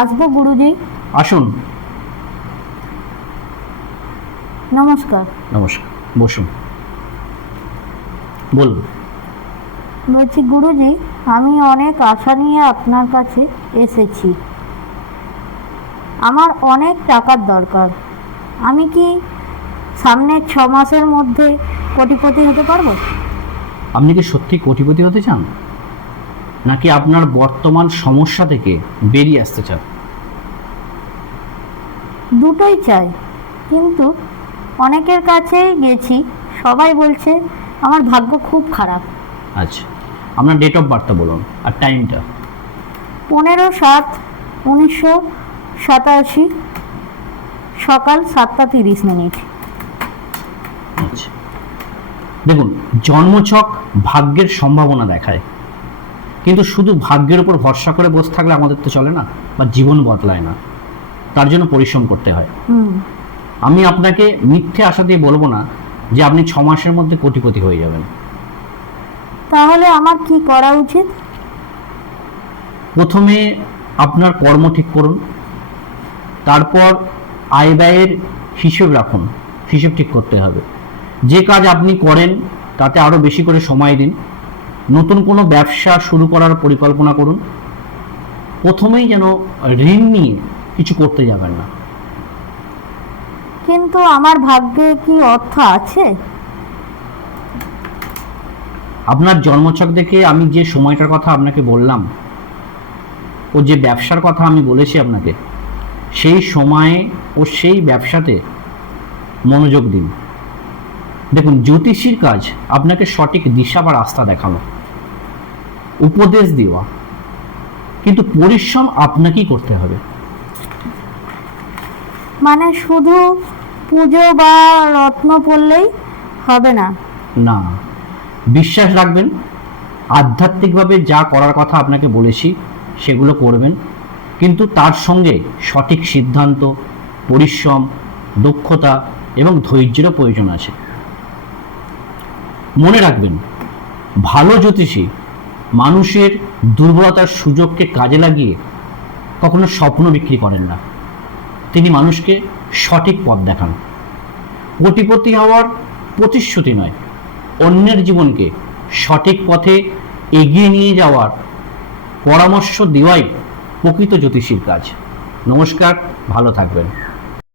আসবো গুরুজি। আসুন। নমস্কার। নমস্কার, বসুন, বলুন। বলছি গুরুজি, আমি অনেক আশা নিয়ে আপনার কাছে এসেছি। আমার অনেক টাকার দরকার। আমি কি সামনের 6 মাসের মধ্যে কোটিপতি হতে পারবো? আপনি কি সত্যি কোটিপতি হতে চান, নাকি আপনার বর্তমান সমস্যা থেকে বেরিয়ে আসতে চান? দুটোই চাই, কিন্তু অনেকের কাছেই গেছি, সবাই বলছে আমার ভাগ্য খুব খারাপ। আচ্ছা, আপনার ডেট অফ বার্থটা বলুন আর টাইমটা। 15/7/1987, সকাল 7:30। আচ্ছা, দেখুন, জন্মছক ভাগ্যের সম্ভাবনা দেখায়, কিন্তু শুধু ভাগ্যের উপর ভরসা করে বসে থাকলে আমাদের তো চলে না, বা জীবন বদলায় না। তার জন্য পরিশ্রম করতে হয়। আমি আপনাকে মিথ্যে আশা দিয়ে বলবো না যে আপনি 6 মাসের মধ্যে কোটিপতি হয়ে যাবেন। তাহলে আমার কি করা উচিত? প্রথমে আপনার কর্ম ঠিক করুন, তারপর আয় ব্যয়ের হিসেব রাখুন। হিসেব ঠিক করতে হবে। যে কাজ আপনি করেন তাতে আরও বেশি করে সময় দিন। নতুন কোনো ব্যবসা শুরু করার পরিকল্পনা করুন। প্রথমেই যেন ঋণ নিয়ে কিছু করতে যাবেন না। কিন্তু আমার ভাগ্যে কি অর্থ আছে? আপনার জন্মছক দেখে আমি যে সময়টার কথা আপনাকে বললাম, ও যে ব্যবসার কথা আমি বলেছি আপনাকে, সেই সময়ে ও সেই ব্যবসাতে মনোযোগ দিন। দেখুন, জ্যোতিষীর কাজ আপনাকে সঠিক দিশা বা রাস্তা দেখানো, উপদেশ দেওয়া, কিন্তু পরিশ্রম আপনাকেই করতে হবে। মানে শুধু পুজো বা রত্ন পড়লেই হবে না? না, বিশ্বাস রাখবেন, আধ্যাত্মিকভাবে যা করার কথা আপনাকে বলেছি সেগুলো করবেন, কিন্তু তার সঙ্গে সঠিক সিদ্ধান্ত, পরিশ্রম, দক্ষতা এবং ধৈর্যেরও প্রয়োজন আছে। মনে রাখবেন, ভালো জ্যোতিষী মানুষের দুর্বলতার সুযোগকে কাজে লাগিয়ে কখনো স্বপ্ন বিক্রি করেন না। তিনি মানুষকে সঠিক পথ দেখান। কোটিপতি হওয়ার প্রতিশ্রুতি নয়, অন্যের জীবনকে সঠিক পথে এগিয়ে নিয়ে যাওয়ার পরামর্শ দেওয়াই প্রকৃত জ্যোতিষীর কাজ। নমস্কার, ভালো থাকবেন।